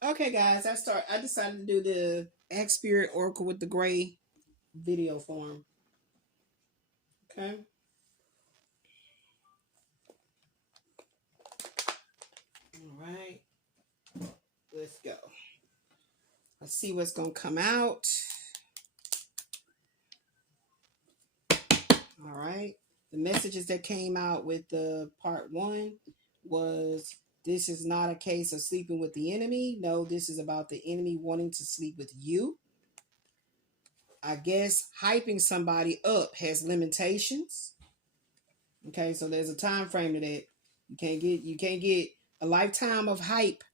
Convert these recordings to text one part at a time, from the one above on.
Okay, guys, I decided to do the X Spirit Oracle with the gray video form. Okay. All right. Let's go. Let's see what's gonna come out. All right. The messages that came out with the part one was this is not a case of sleeping with the enemy. No, this is about the enemy wanting to sleep with you. I guess hyping somebody up has limitations. Okay, so there's a time frame to that. You can't get a lifetime of hype.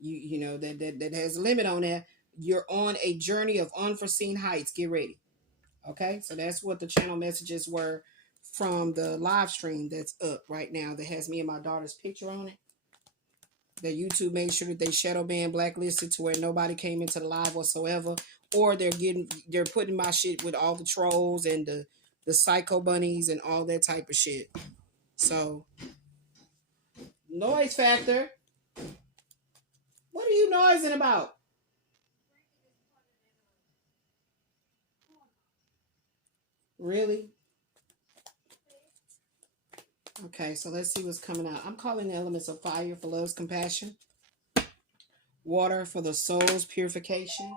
That has a limit on that. You're on a journey of unforeseen heights. Get ready. Okay, so that's what the channel messages were from the live stream that's up right now that has me and my daughter's picture on it. That YouTube made sure that they shadow banned, blacklisted to where nobody came into the live whatsoever, or they're putting my shit with all the trolls and the psycho bunnies and all that type of shit. So noise factor. What are you noising about? Really? Okay, so let's see what's coming out. I'm calling the elements of fire for love's compassion, water for the soul's purification,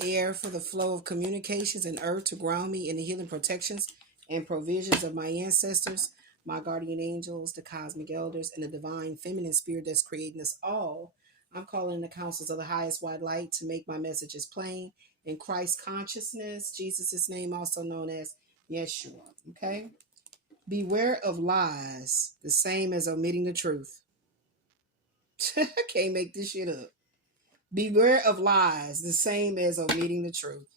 air for the flow of communications, and earth to ground me in the healing protections and provisions of my ancestors, my guardian angels, the cosmic elders, and the divine feminine spirit that's creating us all. I'm calling the councils of the highest white light to make my messages plain in Christ consciousness, Jesus' name, also known as Yeshua. Okay? Beware of lies, the same as omitting the truth. I can't make this shit up. Beware of lies, the same as omitting the truth.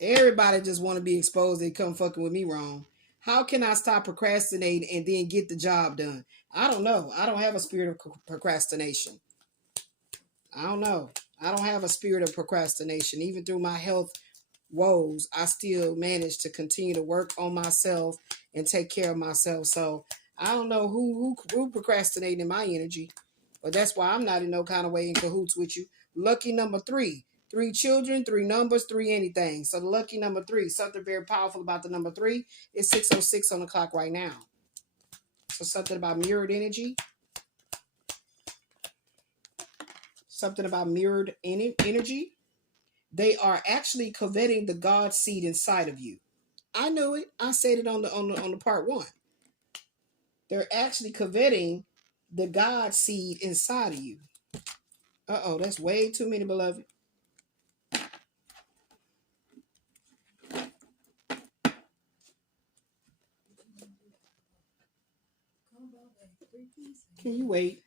Everybody just want to be exposed. They come fucking with me wrong. How can I stop procrastinating and then get the job done? I don't know. I don't have a spirit of procrastination. I don't know. I don't have a spirit of procrastination. Even through my health woes, I still manage to continue to work on myself and take care of myself. So I don't know who procrastinating my energy, but that's why I'm not in no kind of way in cahoots with you. Lucky number 3. 3 children, 3 numbers, 3 anything. So the lucky number 3, something very powerful about the number 3 is 6:06 on the clock right now. So something about mirrored energy. Something about mirrored energy. They are actually coveting the God seed inside of you. I knew it. I said it on the part 1. They're actually coveting the God seed inside of you. Uh-oh, that's way too many, beloved. Can you wait?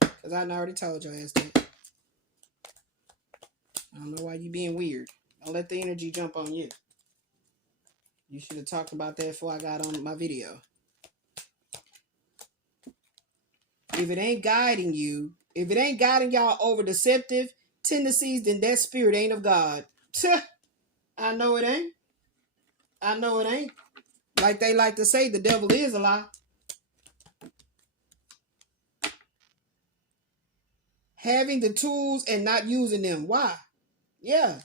Because I already told your ass that. I don't know why you being weird. Don't let the energy jump on you. You should have talked about that before I got on my video. If it ain't guiding you, if it ain't guiding y'all over deceptive tendencies, then that spirit ain't of God. I know it ain't. I know it ain't. Like they like to say, the devil is a lie. Having the tools and not using them. Why? Yeah.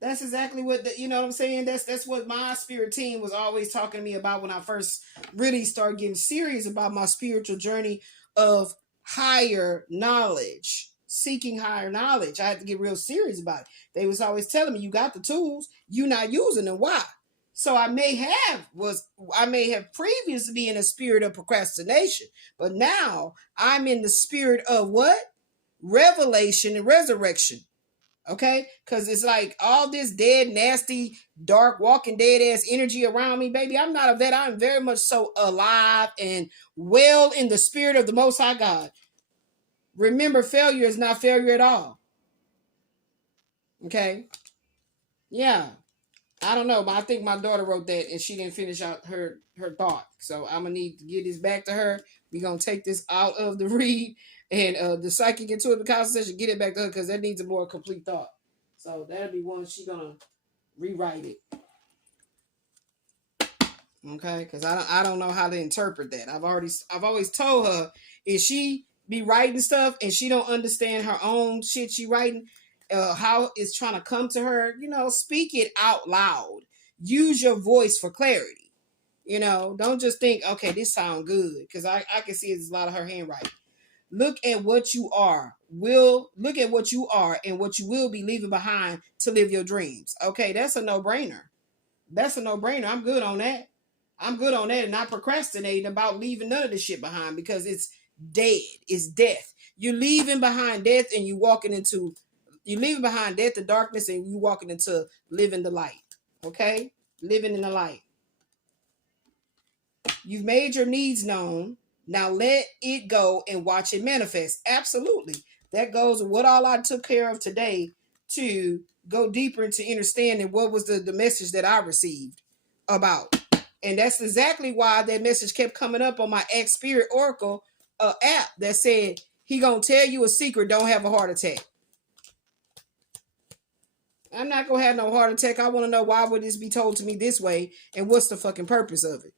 That's exactly what you know what I'm saying. That's what my spirit team was always talking to me about when I first really started getting serious about my spiritual journey of higher knowledge, seeking higher knowledge. I had to get real serious about it. They was always telling me, you got the tools, you not using them. Why? So I may have previously been in a spirit of procrastination, but now I'm in the spirit of what? Revelation and resurrection. Okay, because it's like all this dead, nasty, dark, walking dead ass energy around me, baby. I'm not a vet. I'm very much so alive and well in the spirit of the Most High God. Remember, failure is not failure at all. Okay, yeah. I don't know, but I think my daughter wrote that and she didn't finish out her thought. So I'm gonna need to get this back to her. We're gonna take this out of the read and the psychic intuitive conversation, get it back to her because that needs a more complete thought. So that'll be one she's gonna rewrite it. Okay, because I don't know how to interpret that. I've always told her, if she be writing stuff and she don't understand her own shit she writing, how it's trying to come to her, speak it out loud. Use your voice for clarity. Don't just think, okay, this sound good, because I can see it's a lot of her handwriting. Look at what you are. Look at what you are and what you will be leaving behind to live your dreams. Okay, that's a no-brainer. That's a no-brainer. I'm good on that. I'm good on that and not procrastinating about leaving none of this shit behind, because it's dead. It's death. You're leaving behind death and you're leaving behind death and darkness, and you walking into living the light. Okay? Living in the light. You've made your needs known. Now let it go and watch it manifest. Absolutely. That goes with what all I took care of today, to go deeper into understanding what was the message that I received about. And that's exactly why that message kept coming up on my X Spirit Oracle app that said, he gonna tell you a secret, don't have a heart attack. I'm not gonna have no heart attack. I want to know, why would this be told to me this way, and what's the fucking purpose of it?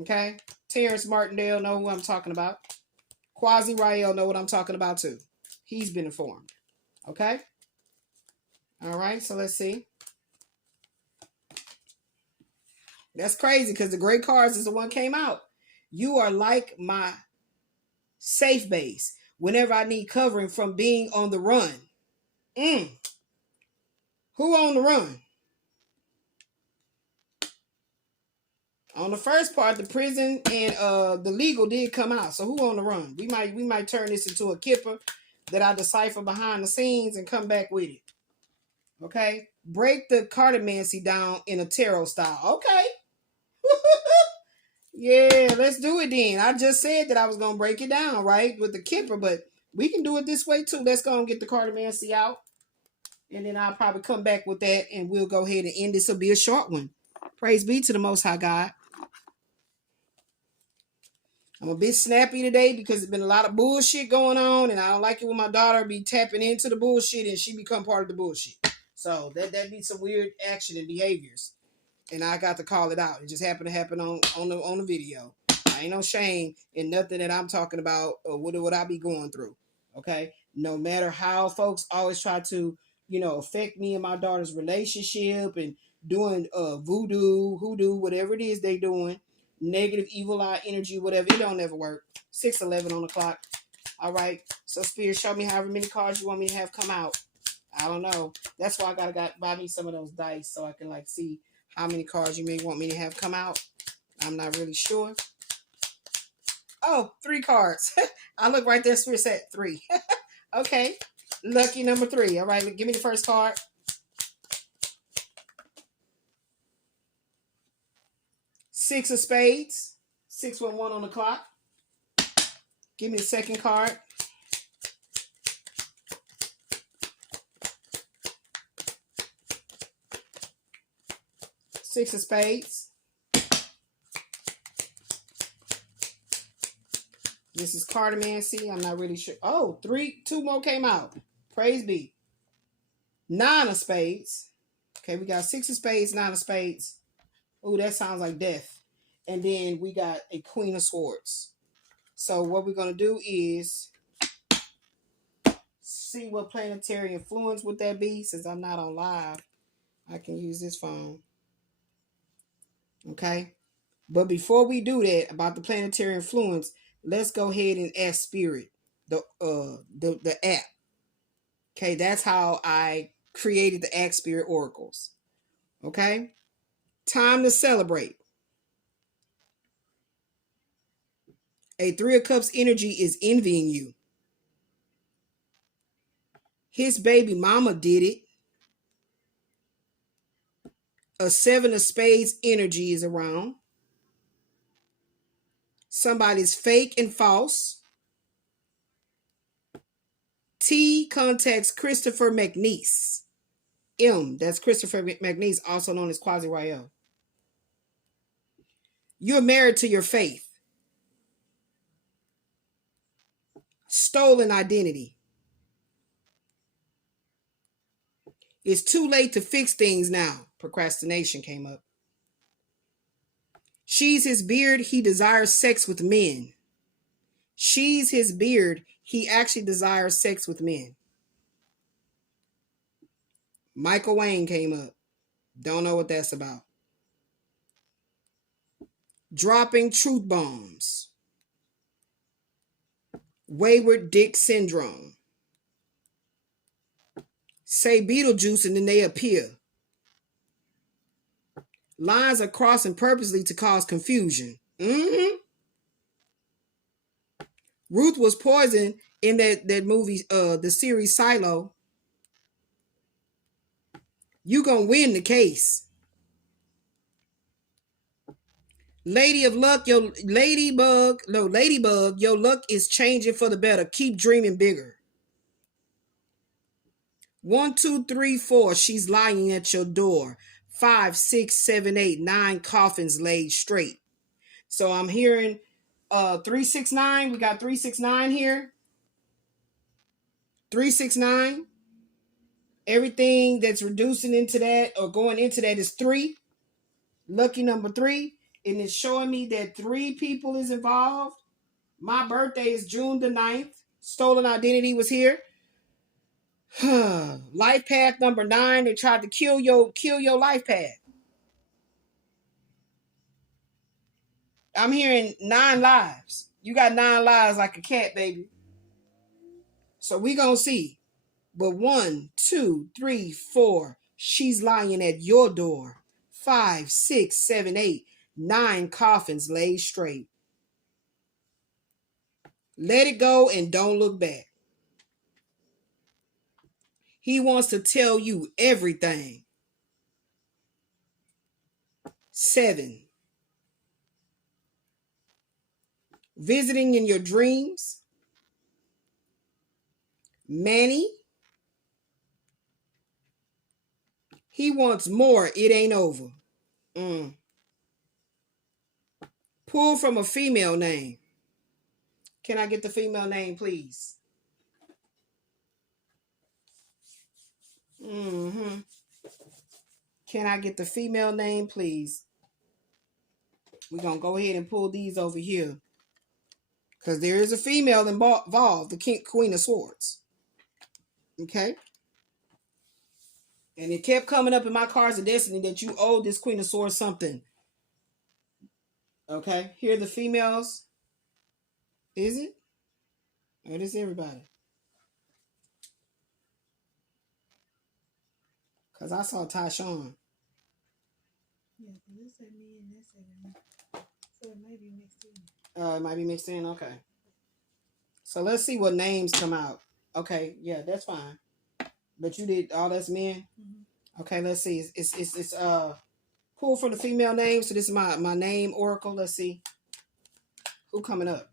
Okay? Terrence Martindale know who I'm talking about. Quasi Rael know what I'm talking about too. He's been informed. Okay? All right, so let's see. That's crazy, because the great cards is the one came out. You are like my safe base whenever I need covering from being on the run. Who on the run? On the first part, the prison and the legal did come out. So who on the run? We might turn this into a kipper that I decipher behind the scenes and come back with it. Okay? Break the cartomancy down in a tarot style. Okay. Yeah, let's do it then. I just said that I was going to break it down, right, with the kipper, but we can do it this way too. Let's go and get the cartomancy out. And then I'll probably come back with that, and we'll go ahead and end this. Will be a short one. Praise be to the Most High God. I'm a bit snappy today because there's been a lot of bullshit going on, and I don't like it when my daughter be tapping into the bullshit and she become part of the bullshit. So that be some weird action and behaviors, and I got to call it out. It just happened to happen on the video. I ain't no shame in nothing that I'm talking about or what I be going through. Okay, no matter how folks always try to affect me and my daughter's relationship and doing voodoo, hoodoo, whatever it is they doing. Negative, evil eye energy, whatever. It don't ever work. 6:11 on the clock. All right. So, Spirit, show me however many cards you want me to have come out. I don't know. That's why I gotta buy me some of those dice so I can see how many cards you may want me to have come out. I'm not really sure. Oh, 3 cards. I look right there. Spirit said 3. Okay. Lucky number 3. All right. Give me the first card. 6 of spades. 611 on the clock. Give me the second card. 6 of spades. This is cartomancy. I'm not really sure. Oh, 2 more came out. Praise be. 9 of spades. Okay, we got 6 of spades, 9 of spades. Oh, that sounds like death. And then we got a Queen of Swords. So what we're going to do is see what planetary influence would that be. Since I'm not on live, I can use this phone. Okay. But before we do that, about the planetary influence, let's go ahead and ask Spirit, the app. Okay, that's how I created the Ask Spirit Oracles. Okay? Time to celebrate. A 3 of Cups energy is envying you. His baby mama did it. A 7 of Spades energy is around. Somebody's fake and false. T contacts Christopher McNeese. M, that's Christopher McNeese, also known as Quasi Rael. You're married to your faith. Stolen identity. It's too late to fix things now. Procrastination came up. She's his beard, he desires sex with men. She's his beard, he actually desires sex with men. Michael Wayne came up. Don't know what that's about. Dropping truth bombs. Wayward Dick syndrome. Say Beetlejuice and then they appear. Lines are crossing purposely to cause confusion. Ruth was poisoned in that movie, the series Silo. You gonna win the case. Lady of Luck, your ladybug, your luck is changing for the better. Keep dreaming bigger. 1, 2, 3, 4, she's lying at your door. 5, 6, 7, 8, 9 coffins laid straight. So I'm hearing 369. We got 369 here. 369. Everything that's reducing into that or going into that is 3. Lucky number 3. And it's showing me that 3 people is involved. My birthday is June the 9th. Stolen identity was here. Life path number 9. They tried to kill your life path. I'm hearing 9 lives. You got 9 lives like a cat, baby. So we gonna see. But 1, 2, 3, 4. She's lying at your door. 5, 6, 7, 8. 9 coffins laid straight. Let it go and don't look back. He wants to tell you everything. 7. Visiting in your dreams. Manny. He wants more. It ain't over. Pull from a female name. Can I get the female name, please? Can I get the female name, please? We're going to go ahead and pull these over here. Because there is a female involved, the Queen of Swords. Okay? And it kept coming up in my cards of destiny that you owe this Queen of Swords something. Okay? Here are the females. Is it? Or is everybody? Because I saw Tyshawn. Yeah, you said me and that said me. So it might be mixed in. It might be mixed in. Okay. So let's see what names come out. Okay, yeah, that's fine. But you did all that's men? Okay, let's see. It's pull from the female name. So this is my name oracle. Let's see. Who coming up?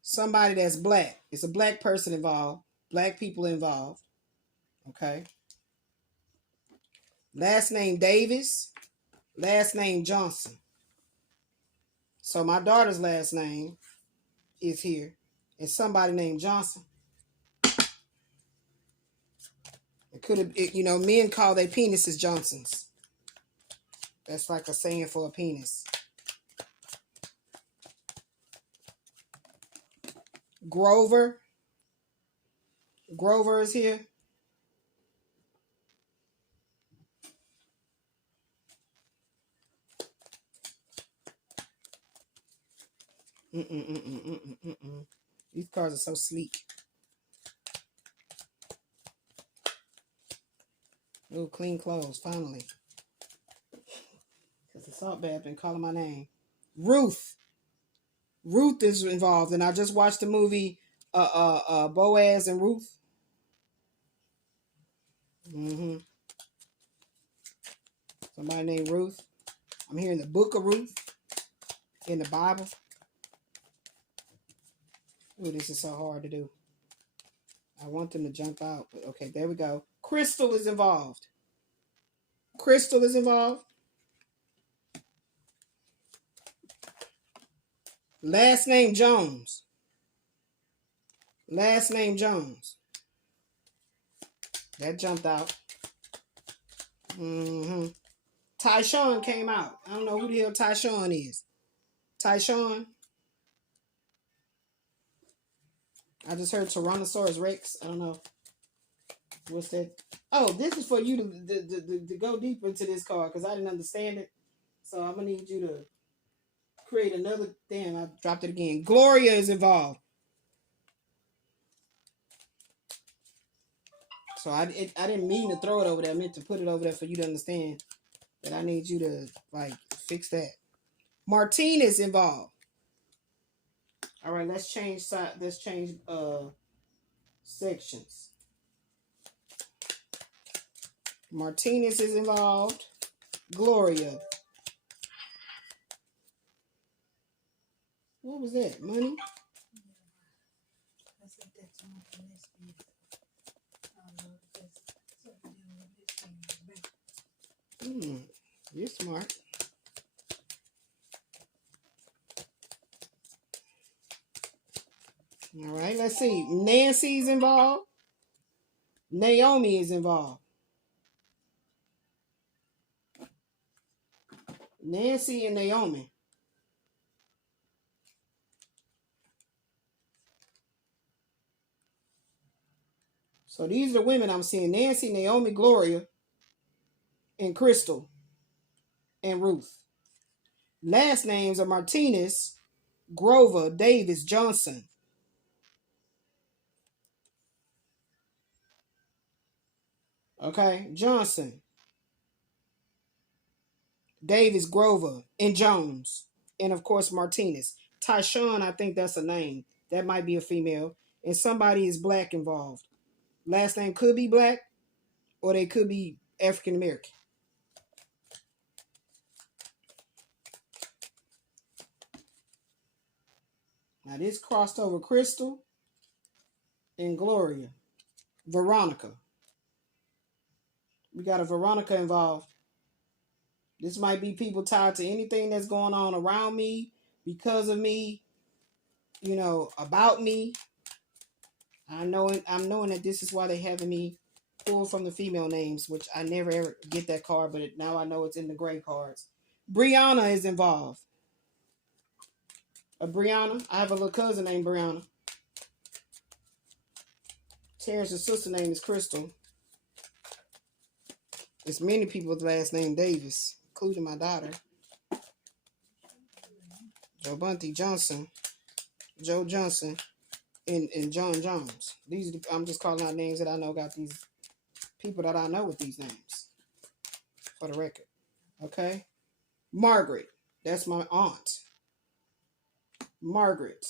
Somebody that's black. It's a black person involved. Black people involved. Okay. Last name Davis. Last name Johnson. So my daughter's last name is here. And somebody named Johnson. It could have, men call their penises Johnsons. That's like a saying for a penis. Grover. Grover is here. These cards are so sleek. Oh, clean clothes, finally. Because the salt bath been calling my name. Ruth. Ruth is involved, and I just watched the movie Boaz and Ruth. Somebody named Ruth. I'm hearing the book of Ruth in the Bible. Oh, this is so hard to do. I want them to jump out, but okay, there we go. Crystal is involved. Crystal is involved. Last name Jones. Last name Jones. That jumped out. Mm-hmm. Tyshawn came out. I don't know who the hell Tyshawn is. Tyshawn. I just heard Tyrannosaurus Rex. I don't know. What's that? Oh, this is for you to go deeper into this card because I didn't understand it. So I'm going to need you to create another. Damn, I dropped it again. Gloria is involved. So I didn't mean to throw it over there. I meant to put it over there for you to understand. But I need you to like fix that. Martine is involved. All right, let's change sections. Martinez is involved. Gloria. What was that? Money? I said that's on the next video. You're smart. All right, let's see. Nancy's involved. Naomi is involved. Nancy and Naomi. So these are the women I'm seeing. Nancy, Naomi, Gloria, and Crystal, and Ruth. Last names are Martinez, Grover, Davis, Johnson. Okay, Johnson, Davis, Grover, and Jones. And of course, Martinez. Tyshawn, I think that's a name. That might be a female. And somebody is black involved. Last name could be black, or they could be African American. Now this crossed over Crystal and Gloria. Veronica. We got a Veronica involved. This might be people tied to anything that's going on around me, because of me, about me. I'm knowing that this is why they're having me pull from the female names, which I never ever get that card, but now I know it's in the gray cards. Brianna is involved. Brianna. I have a little cousin named Brianna. Terrence's sister name is Crystal. There's many people with the last name Davis, including my daughter. Joe Bunty Johnson, Joe Johnson, and John Jones. I'm just calling out names that I know got these people that I know with these names. For the record. Okay? Margaret. That's my aunt. Margaret.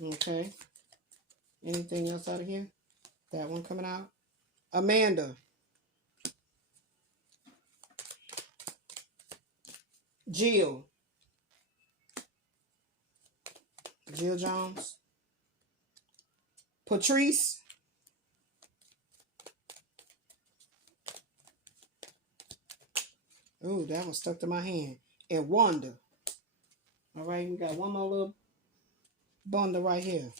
Okay. Anything else out of here? That one coming out? Amanda. Jill. Jill Jones. Patrice. Ooh, that one stuck to my hand. And Wanda. All right, we got one more little bundle right here.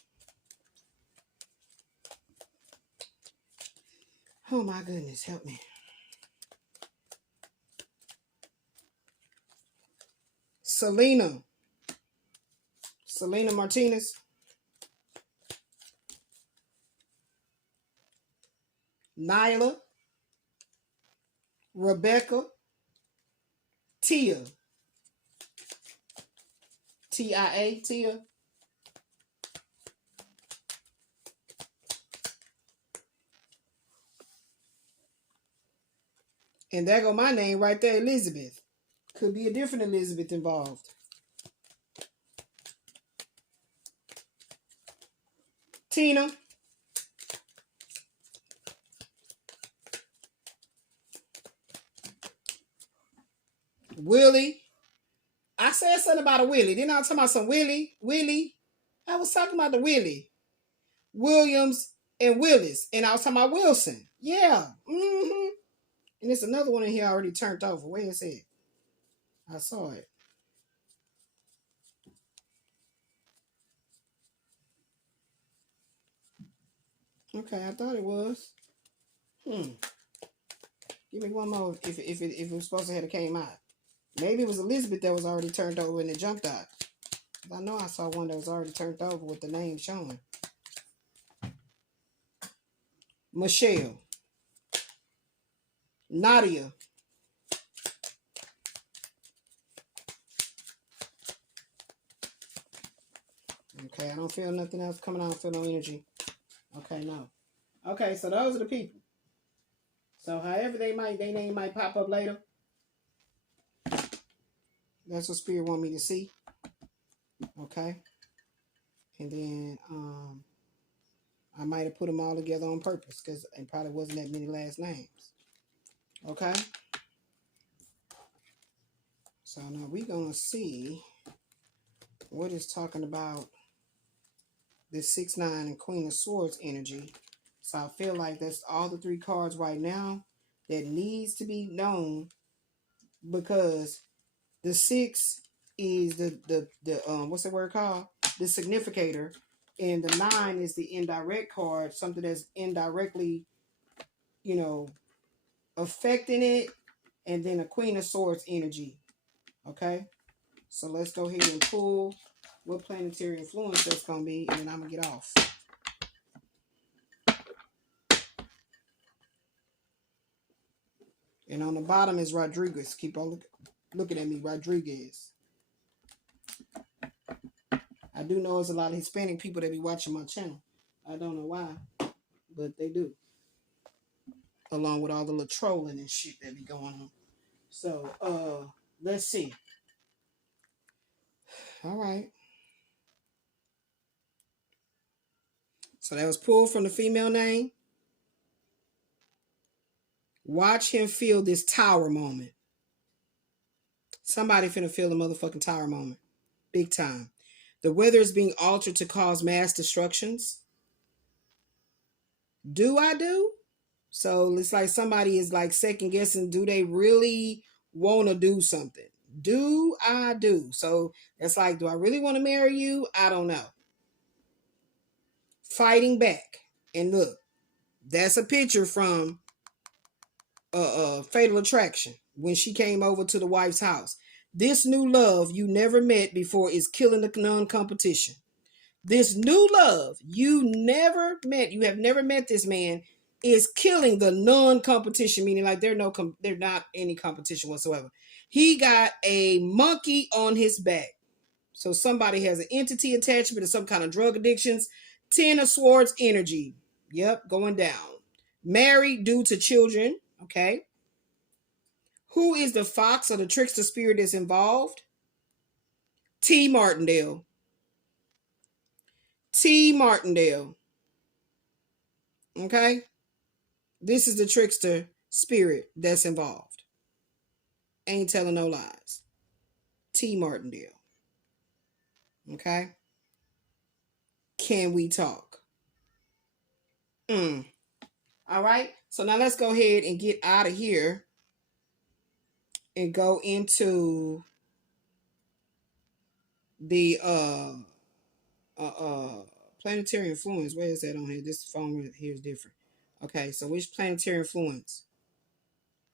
Oh my goodness, help me. Selena Martinez. Nyla. Rebecca. Tia. TIA, Tia. And there go my name right there, Elizabeth. Could be a different Elizabeth involved. Tina. Willie. I said something about a Willie. Didn't I talk about some Willie? I was talking about the Willie. Williams and Willis. And I was talking about Wilson. Yeah. Mm-hmm. And there's another one in here already turned over. Where is it? I saw it. Okay, I thought it was. Give me one more if it was supposed to have came out. Maybe it was Elizabeth that was already turned over and it jumped out. I know I saw one that was already turned over with the name showing. Michelle. Nadia. Okay, I don't feel nothing else coming out. I don't feel no energy. Okay, no. Okay, so those are the people. So however their name might pop up later. That's what Spirit want me to see. Okay. And then I might have put them all together on purpose because it probably wasn't that many last names. Okay. So now we're going to see what is talking about this 6-9 and Queen of Swords energy. So I feel like that's all the 3 cards right now that needs to be known, because the 6 is the what's the word called? The significator. And the 9 is the indirect card, something that's indirectly, affecting it. And then a Queen of Swords energy. Okay? So let's go ahead and pull what planetary influence that's going to be, and then I'm going to get off. And on the bottom is Rodriguez. Keep on looking at me, Rodriguez. I do know there's a lot of Hispanic people that be watching my channel. I don't know why, but they do. Along with all the little trolling and shit that be going on. So, let's see. All right. So that was pulled from the female name. Watch him feel this tower moment. Somebody finna feel the motherfucking tower moment. Big time. The weather is being altered to cause mass destructions. Do I do? So it's like somebody is like second guessing. Do they really want to do something? Do I do? So it's like, do I really want to marry you? I don't know. Fighting back. And look, that's a picture from Fatal Attraction when she came over to the wife's house. This new love you never met before is killing the non-competition. This new love you have never met this man, is killing the non-competition, meaning like they're not any competition whatsoever. He got a monkey on his back. So somebody has an entity attachment or some kind of drug addictions. 10 of Swords energy. Yep, going down. Married due to children. Okay. Who is the fox or the trickster spirit that's involved? T. Martindale. T. Martindale. Okay. This is the trickster spirit that's involved. Ain't telling no lies. T. Martindale. Okay. Can we talk? All right. So now let's go ahead and get out of here and go into the planetary influence. Where is that on here? This phone here is different. Okay, so which planetary influence?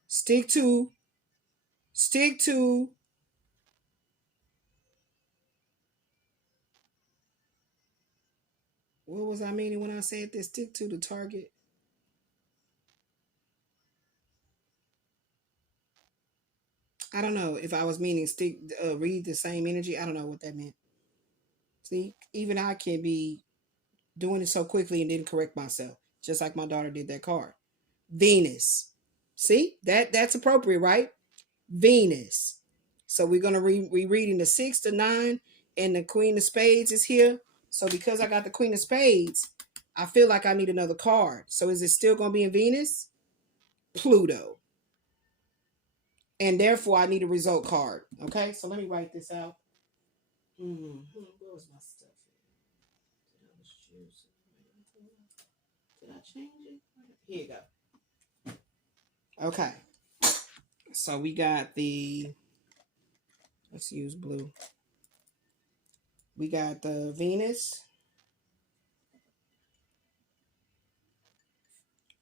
Stick to what was I meaning when I said this? Stick to the target. I don't know if I was meaning read the same energy. I don't know what that meant. See, even I can be doing it so quickly and didn't correct myself, just like my daughter did that card. Venus. See, that's appropriate, right? Venus. So we're gonna reading the 6 to 9, and the Queen of Spades is here. So because I got the Queen of Spades, I feel like I need another card. So is it still gonna be in Venus? Pluto. And therefore I need a result card. Okay, so let me write this out. Where was my stuff? Did I change it? Here you go. Okay. So we got let's use blue. We got the Venus.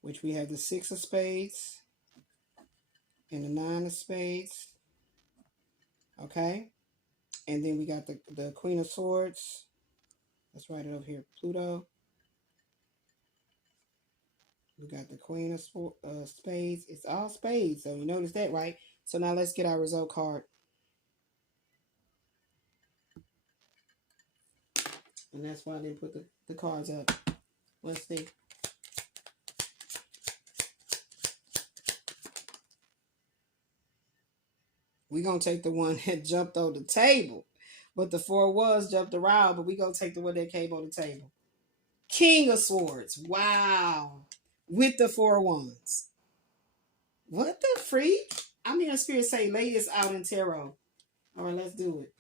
which we have the 6 of spades and the 9 of spades. Okay. And then we got the Queen of Swords. Let's write it over here. Pluto. We got the Queen of Spades. It's all spades. So you notice that, right? So now let's get our result card. And that's why I didn't put the cards up. Let's see. We're going to take the one that jumped on the table. But the 4 was jumped around. But we're going to take the one that came on the table. King of Swords. Wow. With the 4 wands. What the freak? I'm hearing Spirit say, lay this out in tarot. All right, let's do it.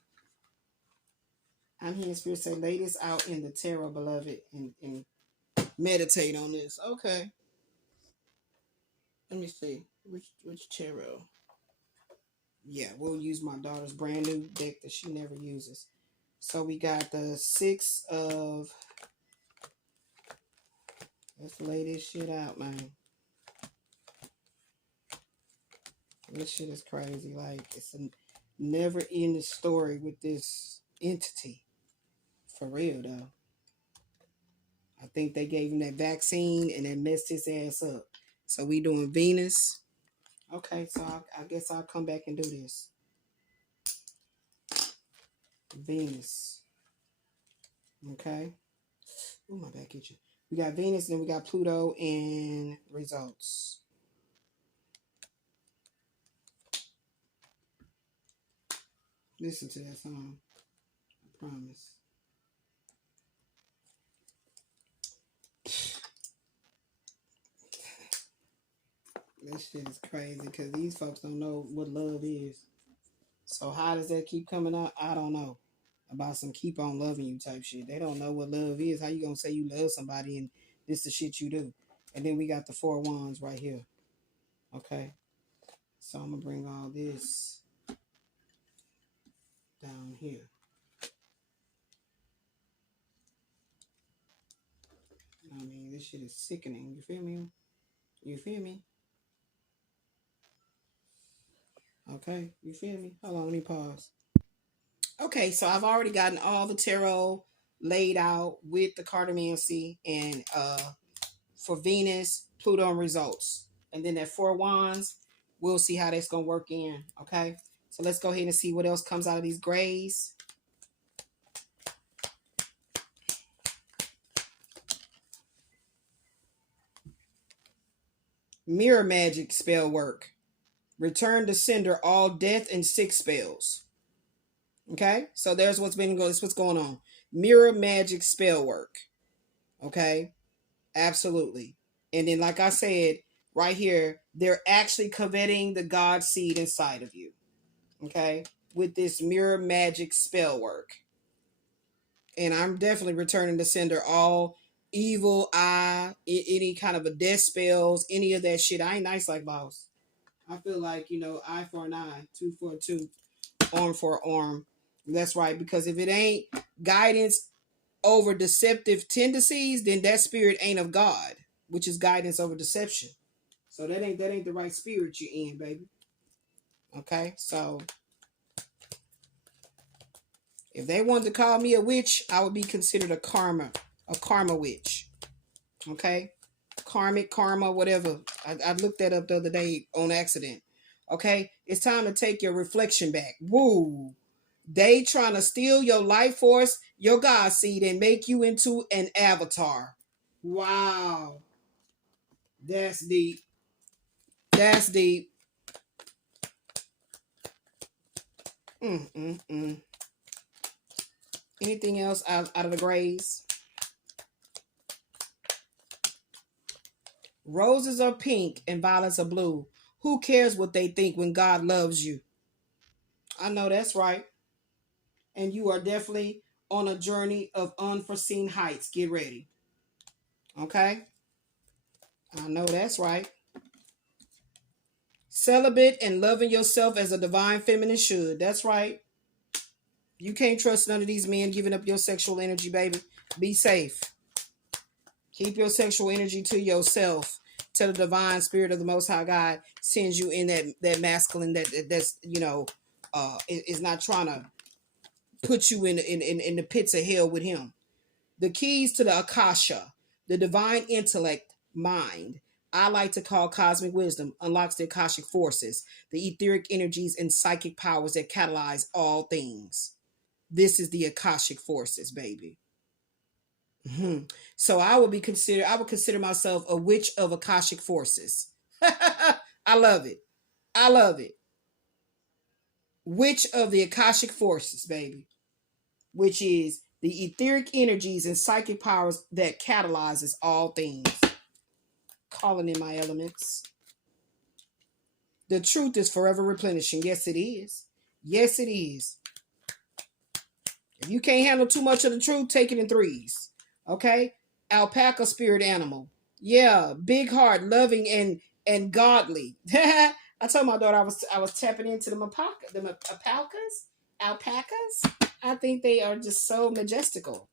I'm hearing Spirit say, lay this out in the tarot, beloved, and meditate on this. Okay. Let me see. Which tarot? Yeah, we'll use my daughter's brand new deck that she never uses. So we got the 6 of... Let's lay this shit out, man. This shit is crazy. Like, it's a never-ending story with this entity. For real, though. I think they gave him that vaccine and it messed his ass up. So we doing Venus. Okay, so I guess I'll come back and do this. Venus. Okay. Oh, my back itching. We got Venus, then we got Pluto and results. Listen to that song. I promise. This shit is crazy because these folks don't know what love is. So how does that keep coming out? I don't know. About some keep on loving you type shit. They don't know what love is. How you gonna say you love somebody and this the shit you do? And then we got the 4 wands right here. Okay. So I'm gonna bring all this down here. I mean, this shit is sickening. You feel me? You feel me? Okay, you feel me? Hold on, let me pause. Okay, so I've already gotten all the tarot laid out with the cartomancy and for Venus, Pluto, and results. And then that 4 wands, we'll see how that's gonna work in. Okay, so let's go ahead and see what else comes out of these grays. Mirror magic spell work. Return to sender all death and sick spells. Okay, so there's what's going on. Mirror magic spell work. Okay, absolutely. And then, like I said, right here, they're actually coveting the God seed inside of you. Okay, with this mirror magic spell work. And I'm definitely returning to sender all evil eye, any kind of a death spells, any of that shit. I ain't nice like boss. I feel like, eye for an eye, tooth for a tooth, arm for an arm. That's right, because if it ain't guidance over deceptive tendencies, then that spirit ain't of God, which is guidance over deception. So that ain't the right spirit you're in, baby. Okay, so if they wanted to call me a witch, I would be considered a karma witch. Okay, karma, whatever. I looked that up the other day on accident. Okay, it's time to take your reflection back. Woo. They trying to steal your life force, your God seed, and make you into an avatar. Wow. That's deep. That's deep. Anything else out of the grays? Roses are pink and violets are blue. Who cares what they think when God loves you? I know that's right. And you are definitely on a journey of unforeseen heights. Get ready. Okay? I know that's right. Celibate and loving yourself as a divine feminine should. That's right. You can't trust none of these men giving up your sexual energy, baby. Be safe. Keep your sexual energy to yourself. till the divine spirit of the Most High God sends you in that masculine that's is not trying to put you in the pits of hell with him. The keys to the Akasha, the divine intellect, mind, I like to call cosmic wisdom, unlocks the Akashic forces, the etheric energies and psychic powers that catalyze all things. This is the Akashic forces, baby. Mm-hmm. So I would consider myself a witch of Akashic forces. I love it. I love it. Witch of the Akashic forces, baby. Which is the etheric energies and psychic powers that catalyzes all things. Calling in my elements. The truth is forever replenishing. Yes, it is. Yes, it is. If you can't handle too much of the truth, take it in threes. Okay? Alpaca spirit animal. Yeah, big heart, loving and godly. I told my daughter I was tapping into the alpacas. I think they are just so majestical.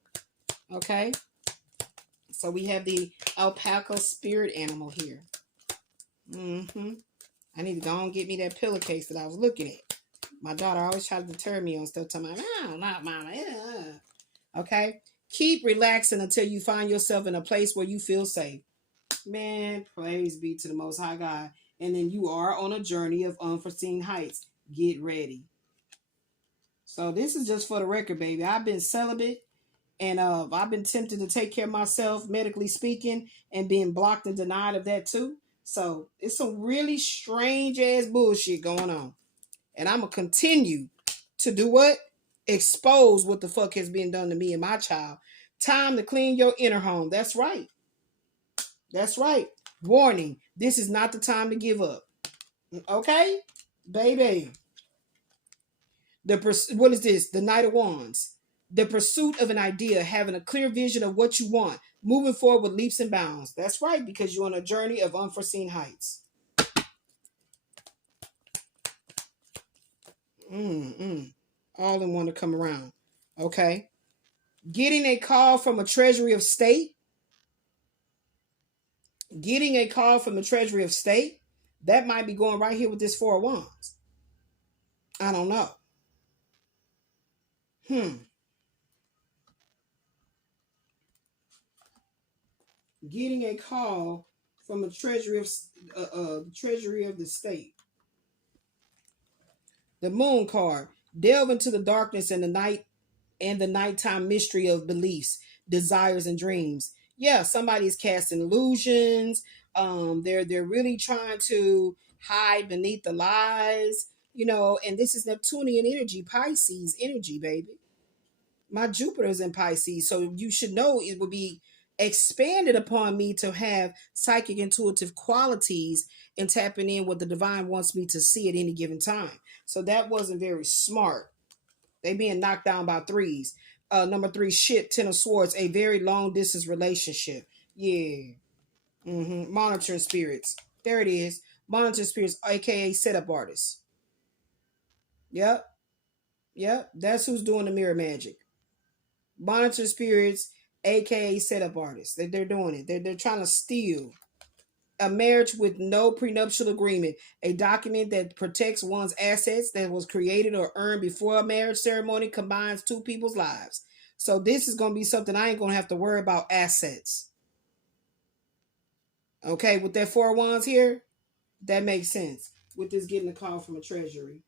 Okay? So we have the alpaca spirit animal here. Mm-hmm. I need to go and get me that pillowcase that I was looking at. My daughter always tries to deter me on stuff. Talking about, oh, not mama. Okay? Keep relaxing until you find yourself in a place where you feel safe. Man, praise be to the Most High God. And then you are on a journey of unforeseen heights. Get ready. So this is just for the record, baby. I've been celibate. And I've been tempted to take care of myself, medically speaking, and being blocked and denied of that too. So it's some really strange ass bullshit going on. And I'm going to continue to do what? Expose what the fuck has been done to me and my child. Time to clean your inner home. That's right. That's right. Warning, this is not the time to give up. Okay? Baby. What is this? The Knight of Wands. The pursuit of an idea, having a clear vision of what you want, moving forward with leaps and bounds. That's right, because you're on a journey of unforeseen heights. All in one to come around. Okay. Getting a call from a Treasury of State. Getting a call from the Treasury of State. That might be going right here with this Four of Wands. I don't know. Getting a call from a Treasury of the State. The Moon card. Delve into the darkness and the nighttime mystery of beliefs, desires, and dreams. Yeah, somebody's casting illusions. They're really trying to hide beneath the lies, and this is Neptunian energy, Pisces energy, baby. My Jupiter is in Pisces, so you should know it will be expanded upon me to have psychic intuitive qualities and tapping in what the divine wants me to see at any given time. So that wasn't very smart. They being knocked down by threes. Number three, shit, Ten of Swords, a very long distance relationship. Yeah. Monitoring spirits. There it is. Monitoring spirits, aka setup artists. Yep. Yep. That's who's doing the mirror magic. Monitor spirits, aka setup artists. They're doing it. They're trying to steal a marriage with no prenuptial agreement, a document that protects one's assets that was created or earned before a marriage ceremony combines two people's lives. So this is going to be something I ain't going to have to worry about assets. Okay, with that Four of Wands here, that makes sense. With this getting a call from a treasury.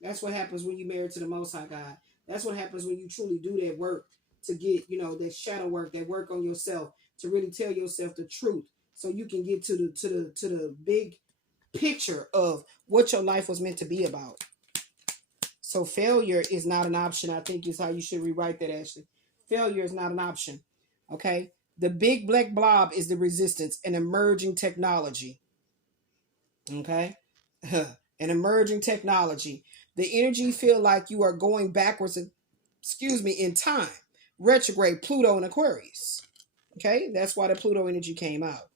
That's what happens when you marry to the Most High God. That's what happens when you truly do that work to get, that shadow work, that work on yourself, to really tell yourself the truth, so you can get to the big picture of what your life was meant to be about. So failure is not an option. I think is how you should rewrite that, Ashley. Failure is not an option. Okay. The big black blob is the resistance, an emerging technology. Okay. An emerging technology. The energy feel like you are going backwards, in time. Retrograde Pluto and Aquarius. Okay, that's why the Pluto energy came out.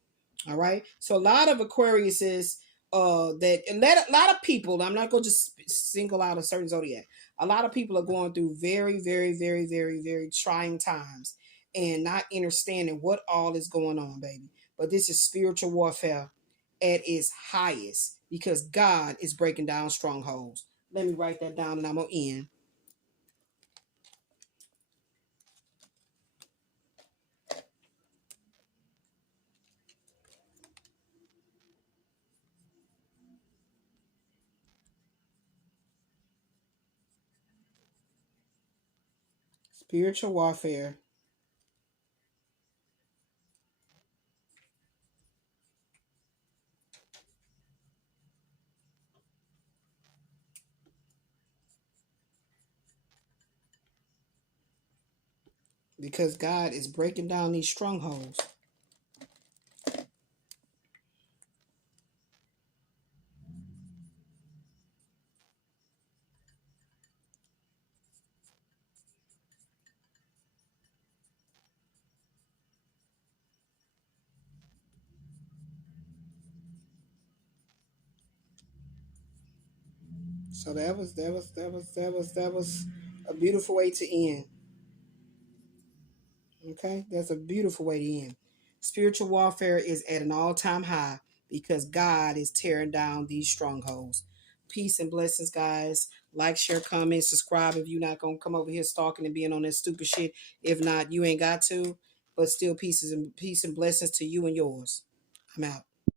All right. So a lot of Aquariuses, a lot of people, I'm not going to just single out a certain zodiac. A lot of people are going through very, very, very, very, very trying times and not understanding what all is going on, baby. but this is spiritual warfare at its highest because God is breaking down strongholds. Let me write that down and I'm going to end. Spiritual warfare. Because God is breaking down these strongholds. So that was a beautiful way to end. Okay, that's a beautiful way to end. Spiritual warfare is at an all-time high because God is tearing down these strongholds. Peace and blessings, guys. Like, share, comment, subscribe if you're not gonna come over here stalking and being on that stupid shit. If not, you ain't got to. But still, peace and blessings to you and yours. I'm out.